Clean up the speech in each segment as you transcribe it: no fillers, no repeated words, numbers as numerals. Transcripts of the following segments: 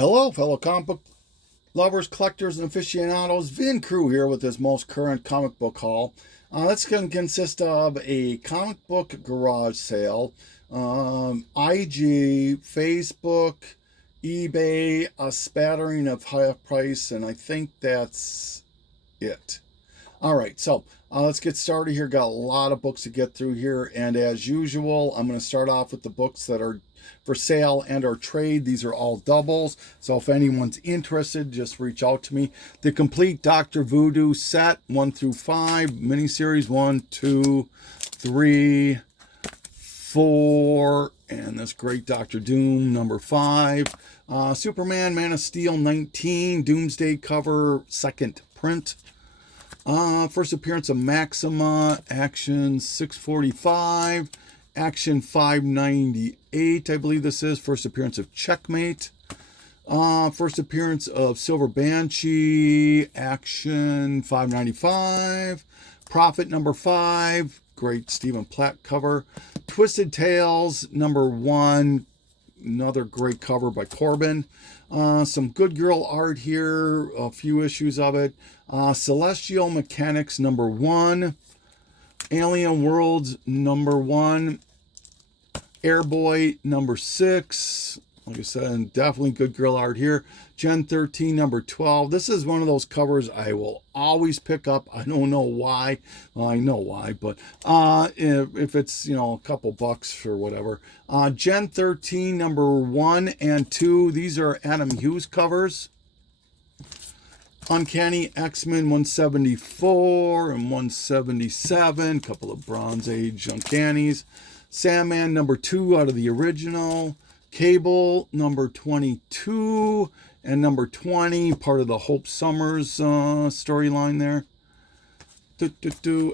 Hello, fellow comic book lovers, collectors, and aficionados. Vin Crew here with this most current comic book haul. That's going to consist of a comic book garage sale, IG, Facebook, eBay, a spattering of half price, and I think that's it. All right, so let's get started here. Got a lot of books to get through here, and as usual, I'm going to start off with the books that are for sale and or trade. These are all doubles, so if anyone's interested, just reach out to me. The complete Dr. Voodoo set 1 through 5 miniseries 1, 2, 3, 4, and this great Dr. Doom number 5. Superman Man of Steel 19, Doomsday cover, second print. First appearance of Maxima, Action 645, Action 598, I believe this is. First appearance of Checkmate. First appearance of Silver Banshee, Action 595. Prophet number 5, great Stephen Platt cover. Twisted Tales number 1, another great cover by Corbin. Some Good Girl art here, a few issues of it. Celestial Mechanics number 1. Alien Worlds number 1. Airboy number 6. Like I said, definitely Good Girl art here. Gen 13 number 12. This is one of those covers I will always pick up. I don't know why. Well, I know why, but if it's, a couple bucks or whatever. Gen 13 number 1 and 2. These are Adam Hughes covers. Uncanny X-Men 174 and 177. Couple of Bronze Age Uncannies. Sandman number 2 out of the original. Cable number 22 and number 20, part of the Hope Summers storyline there.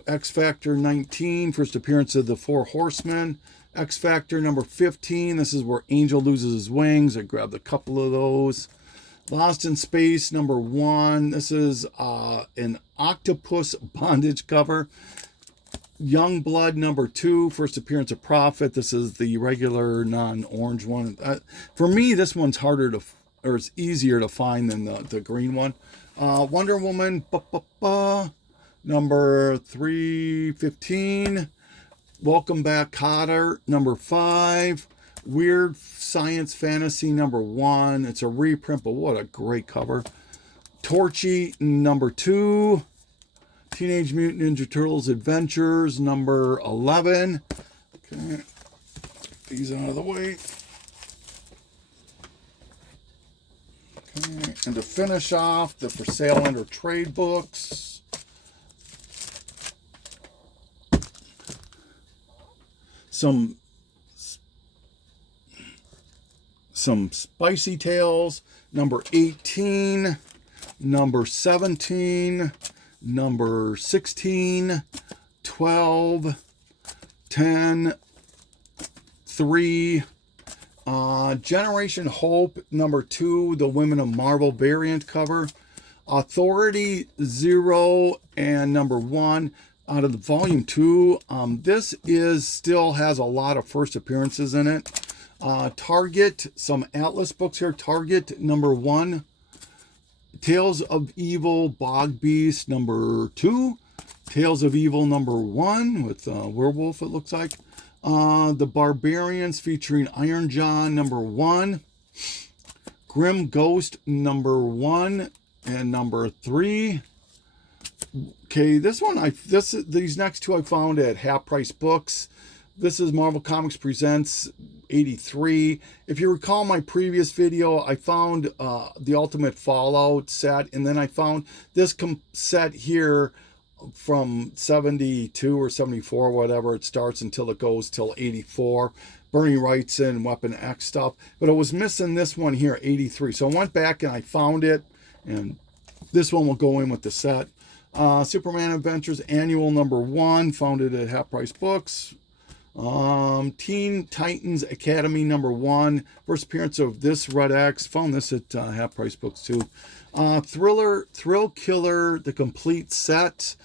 X Factor 19, first appearance of the Four Horsemen. X Factor number 15, this is where Angel loses his wings. I grabbed a couple of those. Lost in Space number 1, this is an octopus bondage cover. Young Blood number 2, first appearance of Prophet. This is the regular non-orange one. For me, this one's harder to, or it's easier to find than the green one. Wonder Woman number 315. Welcome Back, Kotter number 5. Weird Science Fantasy number 1. It's a reprint, but what a great cover. Torchy number 2. Teenage Mutant Ninja Turtles Adventures number 11. Okay, these out of the way. Okay, and to finish off the for sale and or trade books, some Spicy Tales number 18, number 17, number 16, 12, 10, 3, Generation Hope number 2, the Women of Marvel variant cover. Authority 0 and number 1 out of the volume 2. This still has a lot of first appearances in it. Target, some Atlas books here. Target number 1. Tales of Evil Bog Beast number 2. Tales of Evil number 1 with werewolf, it looks like. The Barbarians featuring Iron John number 1. Grim Ghost number 1 and number 3. Okay, this one these next two I found at Half Price Books. This is Marvel Comics Presents 83. If you recall my previous video, I found the Ultimate Fallout set, and then I found this set here from 72 or 74, whatever it starts, until it goes till 84. Bernie Wrightson, Weapon X stuff. But I was missing this one here, 83. So I went back and I found it, and this one will go in with the set. Superman Adventures Annual number 1, found it at Half Price Books. Teen Titans Academy number 1, first appearance of this Red X, found this at Half Price Books too. Thrill Killer, the complete set,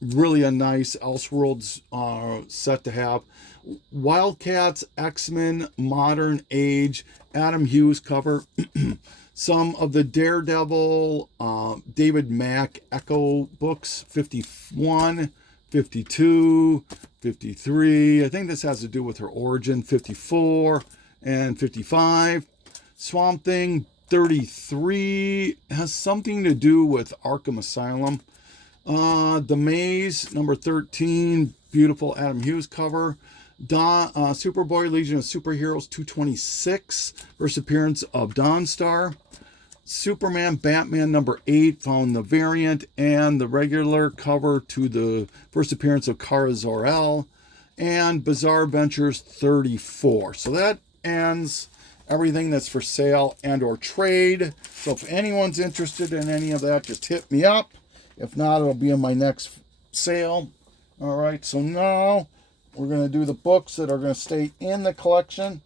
really a nice Elseworlds set to have. Wildcats, X-Men, Modern Age, Adam Hughes cover. Some of the Daredevil, David Mack Echo books, 51, 52, 53. I think this has to do with her origin, 54 and 55. Swamp Thing, 33, has something to do with Arkham Asylum. The Maze, number 13, beautiful Adam Hughes cover. Superboy, Legion of Superheroes, 226, first appearance of Dawnstar. Superman, Batman, number 8, found the variant and the regular cover to the first appearance of Kara Zor-El. And Bizarre Adventures 34. So that ends everything that's for sale and or trade. So if anyone's interested in any of that, just hit me up. If not, it'll be in my next sale. All right, so now we're going to do the books that are going to stay in the collection.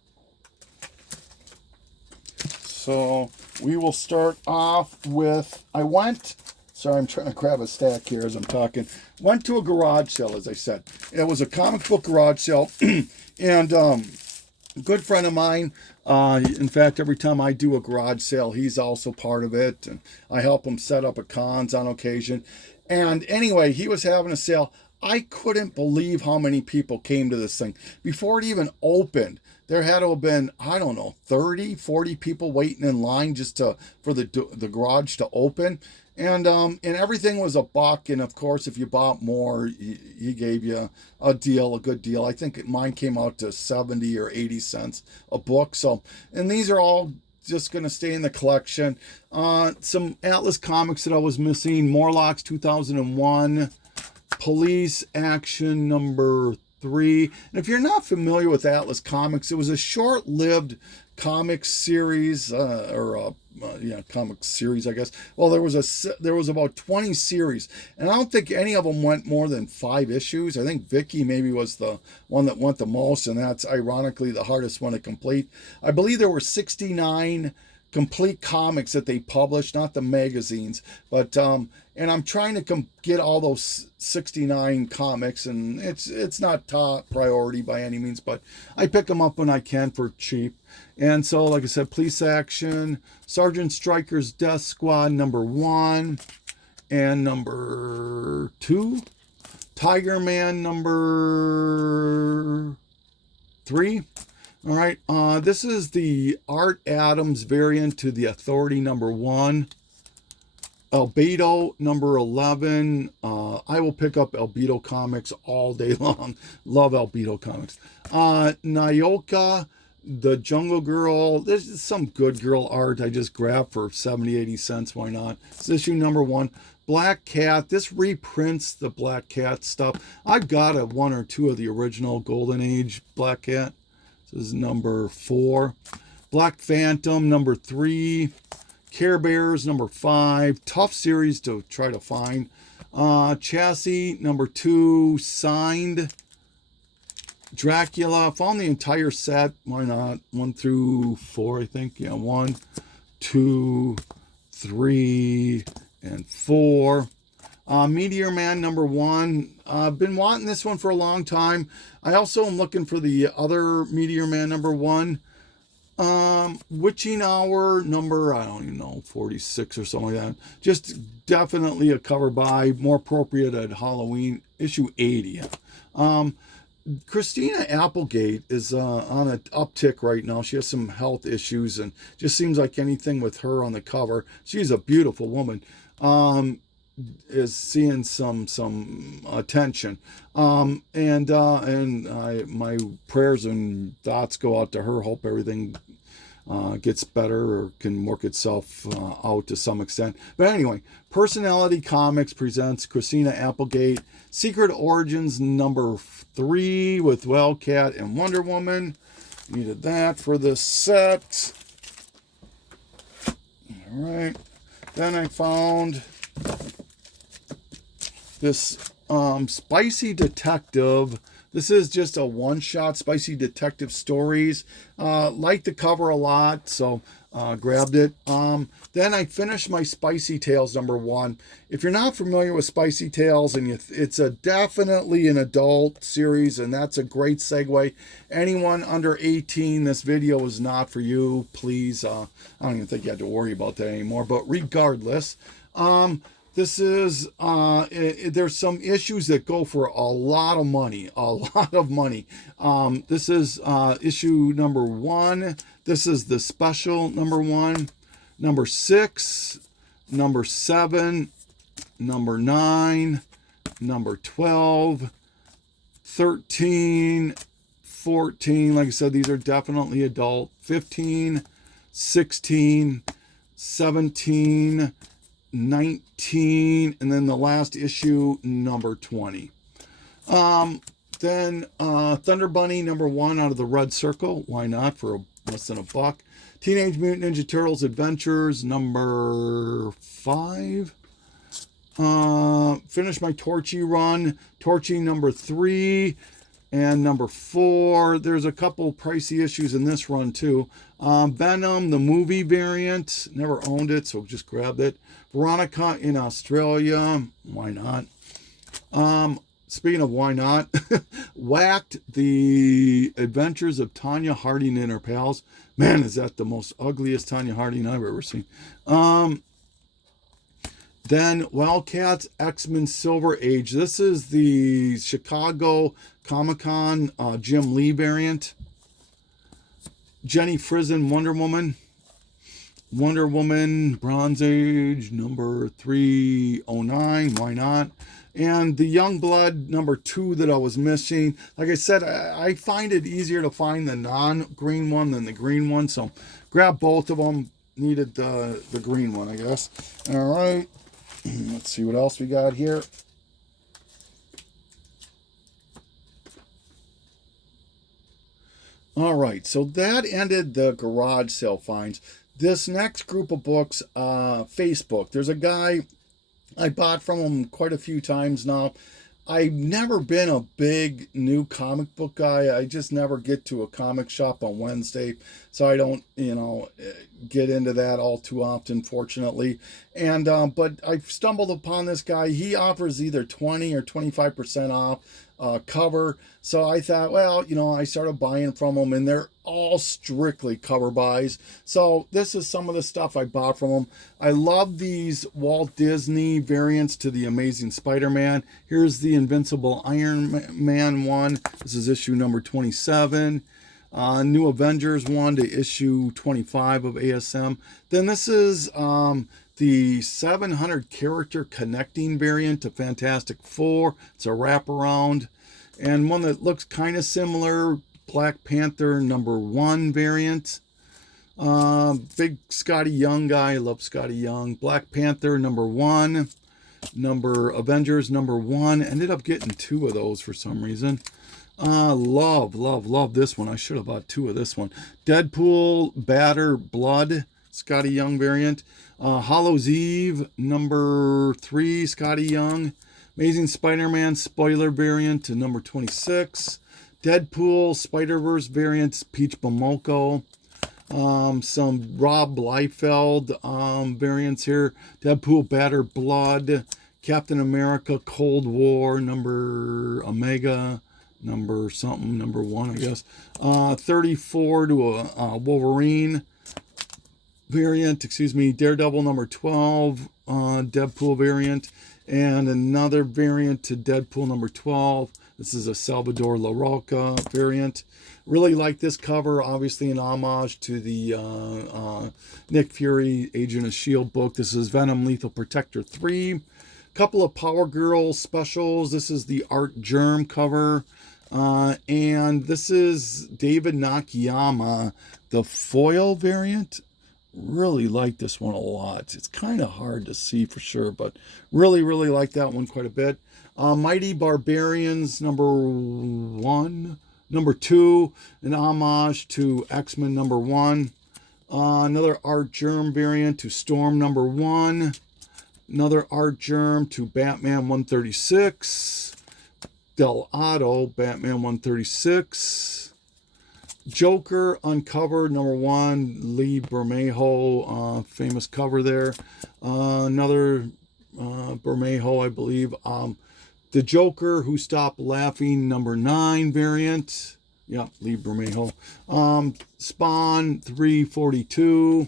So we will start off with, sorry, I'm trying to grab a stack here as I'm talking. Went to a garage sale, as I said. It was a comic book garage sale. And a good friend of mine, in fact, every time I do a garage sale, he's also part of it. And I help him set up a cons on occasion. And anyway, he was having a sale. I couldn't believe how many people came to this thing. Before it even opened, there had to have been, I don't know, 30, 40 people waiting in line just for the garage to open. And everything was $1. And of course, if you bought more, he gave you a good deal. I think mine came out to 70 or 80 cents a book. So, and these are all just going to stay in the collection. Some Atlas comics that I was missing. Morlocks 2001. Police Action number 3. And if you're not familiar with Atlas Comics, it was a short-lived comic series, comic series, I guess. Well, there was about 20 series, and I don't think any of them went more than 5 issues. I think Vicky maybe was the one that went the most, and that's ironically the hardest one to complete. I believe there were 69 complete comics that they published, not the magazines, but and I'm trying to get all those 69 comics, and it's not top priority by any means, but I pick them up when I can for cheap. And so, like I said, Police Action, Sergeant Stryker's Death Squad number 1 and number 2, Tiger Man number 3. All right, this is the Art Adams variant to the Authority number 1. Albedo number 11. I will pick up Albedo comics all day long. Love Albedo comics. Nyoka, the Jungle Girl. There's some good girl art I just grabbed for 70, 80 cents. Why not? It's issue number 1. Black Cat. This reprints the Black Cat stuff. I've got 1 or 2 of the original Golden Age Black Cat. This is number 4. Black Phantom number 3. Care Bears number 5. Tough series to try to find. Chassis number 2. Signed. Dracula. Found the entire set. Why not? 1 through 4, I think. Yeah, 1, 2, 3, and 4. Meteor Man number 1. I've been wanting this one for a long time. I also am looking for the other Meteor Man number 1. Witching Hour number, I don't even know, 46 or something like that. Just definitely a cover buy, more appropriate at Halloween, issue 80. Christina Applegate is on an uptick right now. She has some health issues, and just seems like anything with her on the cover. She's a beautiful woman. Is seeing some attention, and my prayers and thoughts go out to her. Hope everything gets better or can work itself out to some extent. But anyway, Personality Comics presents Christina Applegate Secret Origins number 3 with Wildcat and Wonder Woman. Needed that for this set. All right, then I found this Spicy Detective. This is just a one-shot Spicy Detective stories. Like the cover a lot, so grabbed it. Then I finished my Spicy Tales #1. If you're not familiar with Spicy Tales, and it's definitely an adult series, and that's a great segue. Anyone under 18, this video is not for you. Please, I don't even think you have to worry about that anymore. But regardless, this is, there's some issues that go for a lot of money, this is issue #1. This is the special #1, #6, #7, #9, #12, 13, 14. Like I said, these are definitely adult. 15, 16, 17, 19, and then the last issue, #20. Then Thunder Bunny #1 out of the red circle. Why not, for less than $1? Teenage Mutant Ninja Turtles Adventures #5. Finished my Torchy run. Torchy #3 and #4. There's a couple pricey issues in this run too. Venom, the movie variant. Never owned it, so just grabbed it. Veronica in Australia. Why not? Speaking of why not, Whacked, the Adventures of Tanya Harding and Her Pals. Man, is that the most ugliest Tanya Harding I've ever seen. Then Wildcats X-Men Silver Age. This is the Chicago Comic-Con Jim Lee variant. Jenny Frison Wonder Woman. Wonder Woman Bronze Age #309. Why not? And the Youngblood #2 that I was missing. Like I said, I find it easier to find the non-green one than the green one. So grab both of them. Needed the green one, I guess. All right. Let's see what else we got here. All right. So that ended the garage sale finds. This next group of books, Facebook. There's a guy I bought from him quite a few times now. I've never been a big new comic book guy. I just never get to a comic shop on Wednesday, so I don't, get into that all too often, fortunately. And but I stumbled upon this guy. He offers either 20 or 25% off cover. So I thought, well, I started buying from them, and they're all strictly cover buys. So this is some of the stuff I bought from them. I love these Walt Disney variants to the Amazing Spider-Man. Here's the Invincible Iron Man one. This is issue #27. New Avengers one to issue 25 of ASM. Then this is the 700 character connecting variant to Fantastic Four. It's a wraparound. And one that looks kind of similar, Black Panther #1 variant. Big Scotty Young guy. I love Scotty Young. Black Panther #1. Avengers #1. Ended up getting 2 of those for some reason. Love this one. I should have bought 2 of this one. Deadpool Batter Blood, Scotty Young variant. Hallows Eve #3, Scotty Young. Amazing Spider-Man spoiler variant to #26. Deadpool Spider-Verse variants, Peach Momoko. Some Rob Liefeld variants here. Deadpool Batter Blood. Captain America Cold War Omega #1, I guess. 34 to a Wolverine variant, Daredevil #12, Deadpool variant, and another variant to Deadpool #12. This is a Salvador La Roca variant. Really like this cover, obviously an homage to the Nick Fury Agent of S.H.I.E.L.D. book. This is Venom Lethal Protector 3. Couple of Power Girl specials. This is the Art Germ cover. And this is David Nakayama, the foil variant. Really like this one a lot. It's kind of hard to see for sure, but really like that one quite a bit. Mighty Barbarians #1, #2, an homage to X-Men #1. Another Art Germ variant to Storm #1. Another Art Germ to Batman 136. Del Auto, Batman 136. Joker Uncovered, number 1, Lee Bermejo, famous cover there. Another Bermejo, I believe. The Joker Who Stopped Laughing, number 9 variant. Yep, Lee Bermejo. Spawn 342.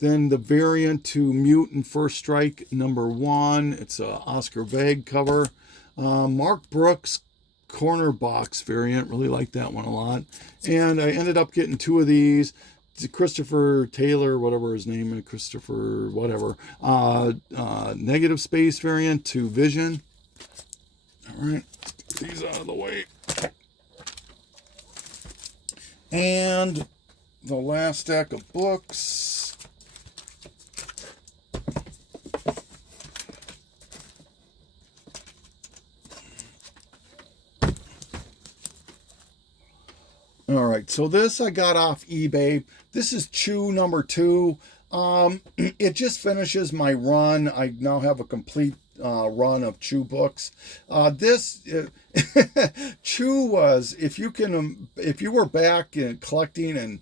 Then the variant to Mutant First Strike, number 1. It's a Oscar Vague cover. Mark Brooks corner box variant. Really like that one a lot. And I ended up getting 2 of these. Christopher Taylor, whatever his name is, Christopher whatever. Negative space variant to Vision. All right, let's get these out of the way. And the last stack of books. All right, so this I got off eBay. This is Chew number 2. It just finishes my run. I now have a complete run of Chew books. Chew was, if you were back in collecting and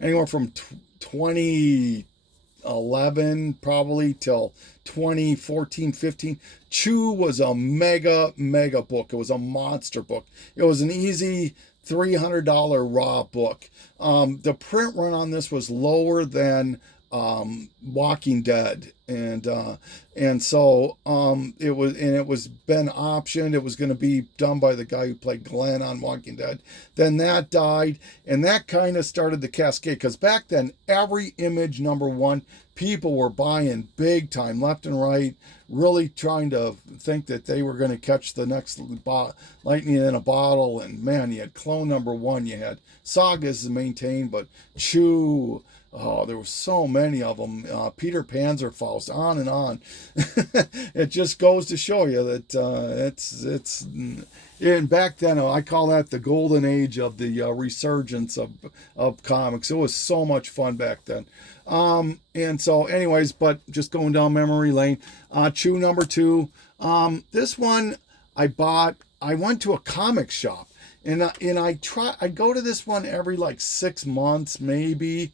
anywhere from 2011 probably till 2014, 15, Chew was a mega book. It was a monster book. It was an easy $300 raw book. The print run on this was lower than Walking Dead, and so it was been optioned. It was going to be done by the guy who played Glenn on Walking Dead. Then that died, and that kind of started the cascade, because back then every Image number 1 people were buying big time, left and right, really trying to think that they were going to catch the next lightning in a bottle. And man, you had Clone number 1, you had Sagas maintained, but Chew. Oh, there were so many of them. Peter Panzerfaust, on and on. It just goes to show you that it's. And back then, I call that the golden age of the resurgence of comics. It was so much fun back then. And so, anyways, but just going down memory lane. Chew number 2. This one I bought. I went to a comic shop, and I go to this one every like 6 months maybe.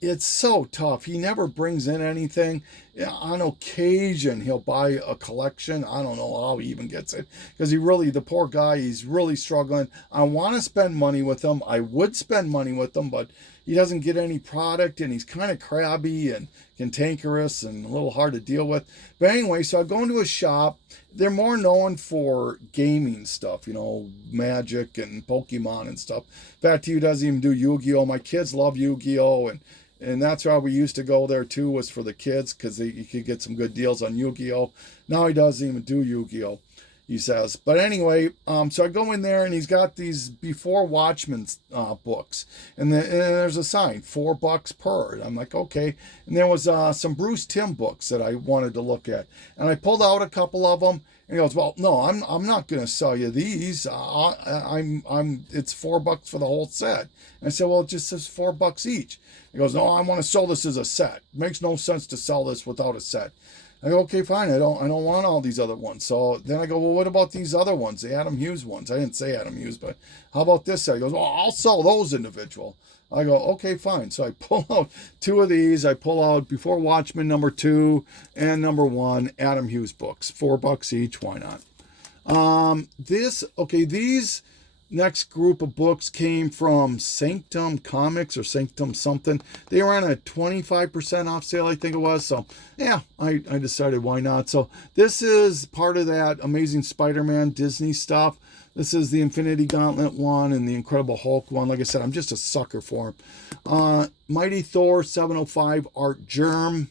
It's so tough. He never brings in anything. On occasion, he'll buy a collection. I don't know how he even gets it, because the poor guy, he's really struggling. I want to spend money with him. I would spend money with him, but he doesn't get any product, and he's kind of crabby and cantankerous and a little hard to deal with. But anyway, so I go into a shop. They're more known for gaming stuff, Magic and Pokemon and stuff. In fact, he doesn't even do Yu-Gi-Oh! My kids love Yu-Gi-Oh! And that's why we used to go there too, was for the kids, because you could get some good deals on Yu-Gi-Oh! Now he doesn't even do Yu-Gi-Oh! He says. But anyway, so I go in there, and he's got these Before Watchmen books. And there's a sign, $4 per. I'm like, okay. And there was some Bruce Timm books that I wanted to look at. And I pulled out a couple of them. And he goes, well, no, I'm not going to sell you these. It's $4 for the whole set. And I said, well, it just says $4 each. He goes, no, I want to sell this as a set. It makes no sense to sell this without a set. I go, okay, fine. I don't want all these other ones. So then I go, well, what about these other ones, the Adam Hughes ones? I didn't say Adam Hughes, but how about this set? He goes, well, I'll sell those individual. I go, okay, fine. So I pull out 2 of these. I pull out Before Watchmen number 2 and number 1 Adam Hughes books, $4 each. Why not? These next group of books came from Sanctum Comics or Sanctum something. They were on a 25% off sale, I think it was. So yeah, I decided why not. So this is part of that Amazing Spider-Man Disney stuff. This is the Infinity Gauntlet one and the Incredible Hulk one. Like I said, I'm just a sucker for them. Mighty Thor 705 Art Germ.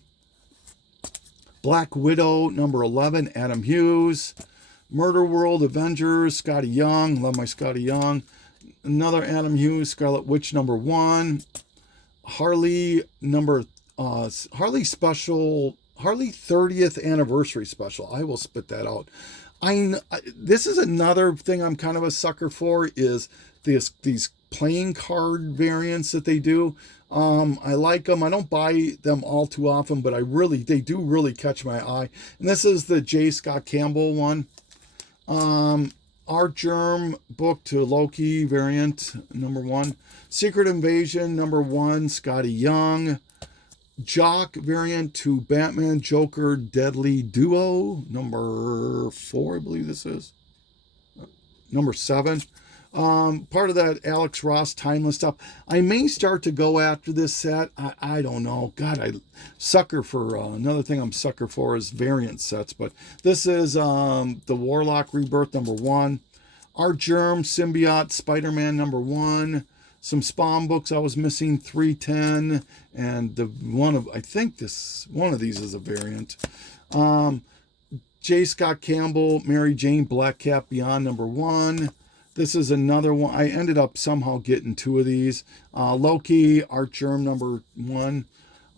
Black Widow number 11 Adam Hughes. Murder World Avengers, Scotty Young. Love my Scotty Young. Another Adam Hughes, Scarlet Witch number 1. Harley 30th anniversary special. I will spit that out. This is another thing I'm kind of a sucker for, is these playing card variants that they do. I like them. I don't buy them all too often, but they do really catch my eye. And this is the J. Scott Campbell one. Art Germ book to Loki variant number 1. Secret Invasion number 1, Scotty Young. Jock variant to Batman Joker Deadly Duo number 4, I believe this is. Number 7. Part of that Alex Ross Timeless stuff. I may start to go after this set. I don't know. God, I sucker for another thing I'm sucker for is variant sets. But this is the Warlock Rebirth number 1. Art Germ Symbiote Spider-Man number 1. Some Spawn books I was missing, 310, and I think one of these is a variant. J. Scott Campbell, Mary Jane Black Cat Beyond number 1. This is another one. I ended up somehow getting 2 of these. Loki, Art Germ number 1.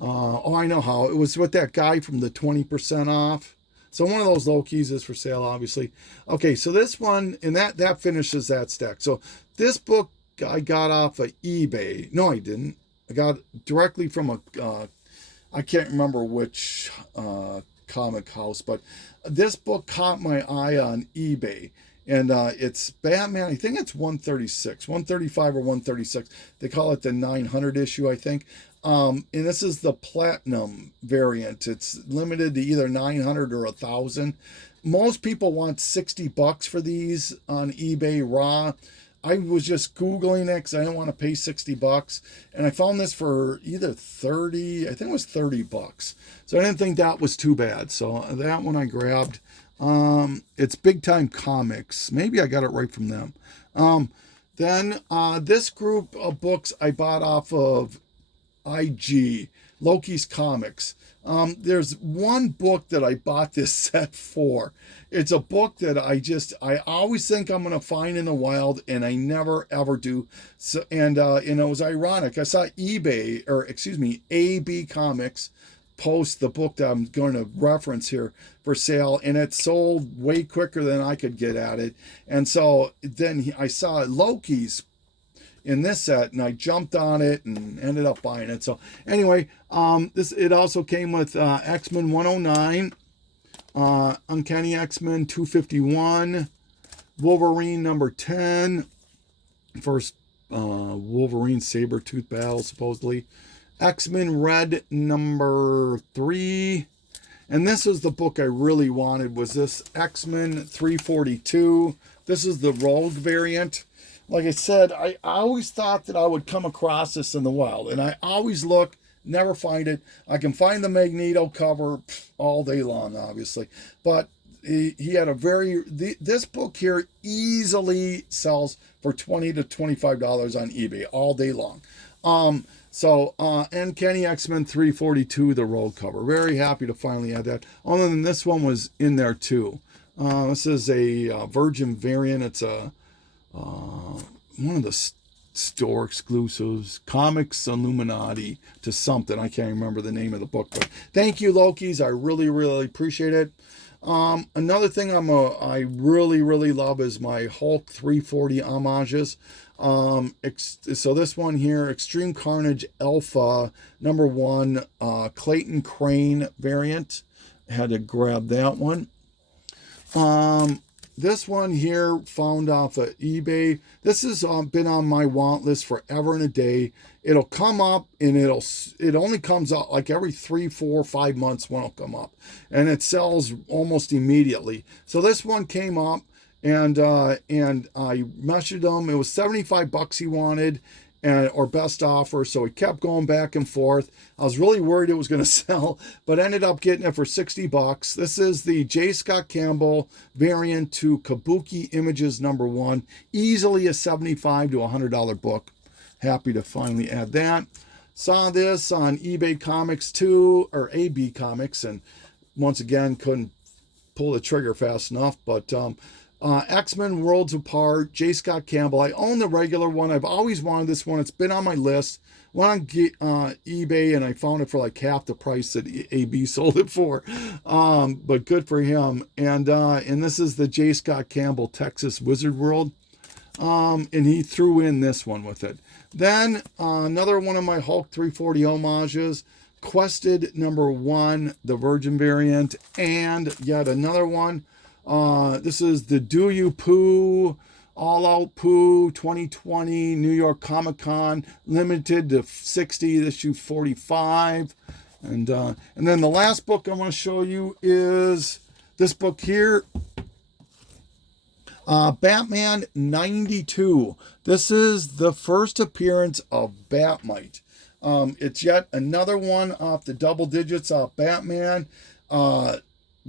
I know how. It was with that guy from the 20% off. So one of those Lokis is for sale, obviously. Okay, so this one, and that finishes that stack. So this book I got off of eBay. No, I didn't. I got directly from I can't remember which comic house, but this book caught my eye on eBay. And it's Batman, I think it's 135 or 136. They call it the 900 issue, I think. And this is the Platinum variant. It's limited to either 900 or 1,000. Most people want $60 for these on eBay raw. I was just Googling it because I didn't want to pay $60. And I found this for either 30, I think it was $30. So I didn't think that was too bad. So that one I grabbed. It's Big Time Comics. Maybe I got it right from them. Then this group of books I bought off of IG, Loki's Comics. There's one book that I bought this set for. It's a book that I always think I'm going to find in the wild, and I never ever do. So, and it was ironic. I saw AB Comics post the book that I'm going to reference here for sale, and it sold way quicker than I could get at it. And so then I saw Loki's in this set, and I jumped on it and ended up buying it. So anyway, it also came with X-Men 109, Uncanny X-Men 251, Wolverine number 10, first Wolverine Sabretooth battle supposedly, X-Men Red number 3, and this is the book I really wanted, was this X-Men 342. This is the Rogue variant. Like I said, I always thought that I would come across this in the wild, and I always look, never find it. I can find the Magneto cover all day long, obviously, but he had this book here easily sells for $20 to $25 on eBay all day long. Uncanny X-Men 342, the Rogue cover. Very happy to finally add that. Other than this one was in there too. This is a Virgin variant. It's a one of the store exclusives, Comics Illuminati to something. I can't remember the name of the book, but thank you, Lokis. I really, really appreciate it. Another thing I really, really love is my Hulk 340 homages. So this one here, Extreme Carnage Alpha number 1, Clayton Crane variant. Had to grab that one. This one here, found off of eBay. This has been on my want list forever and a day. It'll come up, and it only comes out like every 3, 4, 5 months when it'll come up, and it sells almost immediately. So this one came up, and I measured them. It was $75 he wanted, or best offer. So we kept going back and forth. I was really worried it was going to sell, but ended up getting it for $60. This is the J. Scott Campbell variant to Kabuki Images number 1. Easily a $75 to $100 book. Happy to finally add that. Saw this on eBay Comics too, or AB Comics, and once again couldn't pull the trigger fast enough, but X-Men Worlds Apart, J. Scott Campbell. I own the regular one. I've always wanted this one. It's been on my list. Went on eBay, and I found it for like half the price that AB sold it for. But good for him. And this is the J. Scott Campbell Texas Wizard World. And he threw in this one with it. Then another one of my Hulk 340 homages, Quested number 1, the Virgin variant, and yet another one. This is the Do You Poo All Out Poo 2020 New York Comic Con, limited to 60, issue 45. And then the last book I want to show you is this book here, Batman 92. This is the first appearance of Batmite. It's yet another one off the double digits off Batman.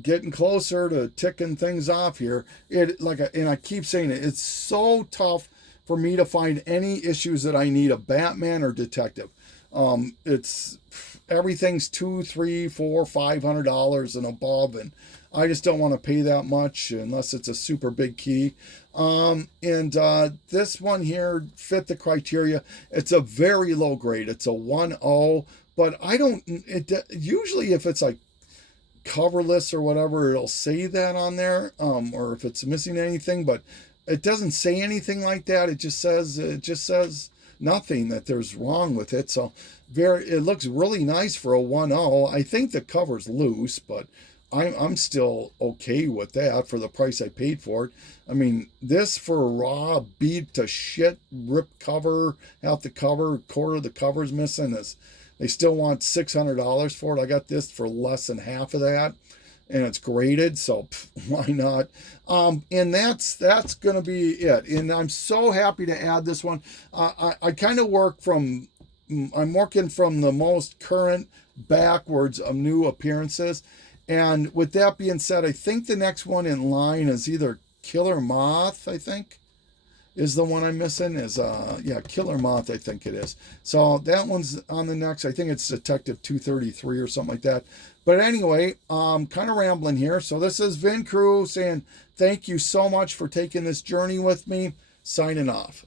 Getting closer to ticking things off here. And I keep saying it, it's so tough for me to find any issues that I need of Batman or Detective. It's everything's $200, $300, $400, $500 and above, and I just don't want to pay that much unless it's a super big key. This one here fit the criteria. It's a very low grade. It's a 1.0, but I don't. Usually if it's like coverless or whatever, it'll say that on there, or if it's missing anything, but it doesn't say anything like that. It just says nothing that there's wrong with it. So it looks really nice for a 1.0. I think the cover's loose, but I'm still okay with that for the price I paid for it. I mean, this for a raw beat to shit, ripped cover, half the cover, quarter of the cover's missing. They still want $600 for it. I got this for less than half of that, and it's graded, so why not? And that's going to be it. And I'm so happy to add this one. I kind of I'm working from the most current backwards of new appearances. And with that being said, I think the next one in line is either Killer Moth, I think, is the one I'm missing. Killer Moth, I think it is. So that one's on the next. I think it's Detective 233 or something like that. But anyway, kind of rambling here. So this is Vin Crew saying thank you so much for taking this journey with me. Signing off.